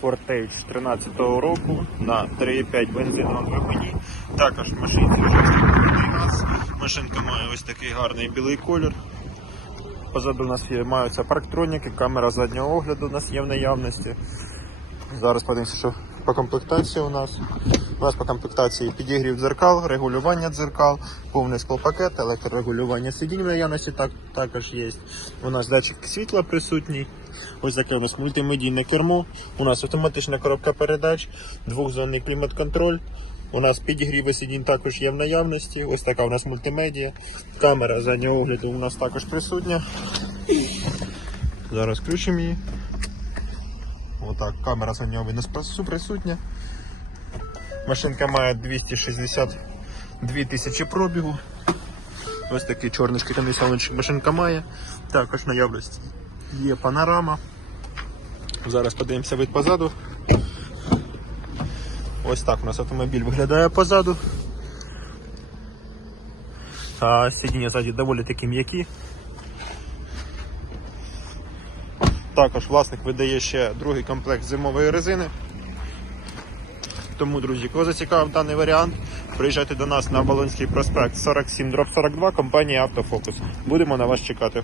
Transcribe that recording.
Sportage 13-го року на 3,5 бензиновому двигуні. Також в машинці вже газ. Машинка має ось такий гарний білий колір. Позаду у нас є, маються парктроніки, камера заднього огляду у нас є в наявності. Зараз подивимося, що по комплектації у нас. Нас по комплектації підігрів дзеркал, регулювання дзеркал, повний склопакет, електрорегулювання сидінь в наявності так, також є. У нас датчик світла присутній. Ось таке у нас мультимедійне кермо. У нас автоматична коробка передач, двохзонний клімат-контроль. У нас підігріви сидінь також є в наявності. Ось така у нас мультимедія. Камера заднього огляду у нас також присутня. Зараз включимо її. Отак, камера заднього спасу присутня. Машинка має 262 тисячі пробігу. Ось такий чорний салончик машинка має. Також наявності є панорама. Зараз подивимося вид позаду. Ось так у нас автомобіль виглядає позаду. А сидіння ззаді доволі такі м'які. Також власник видає ще другий комплект зимової резини. Тому, друзі, кого зацікавив даний варіант, приїжджайте до нас на Болонський проспект 47 42 компанія Автофокус. Будемо на вас чекати.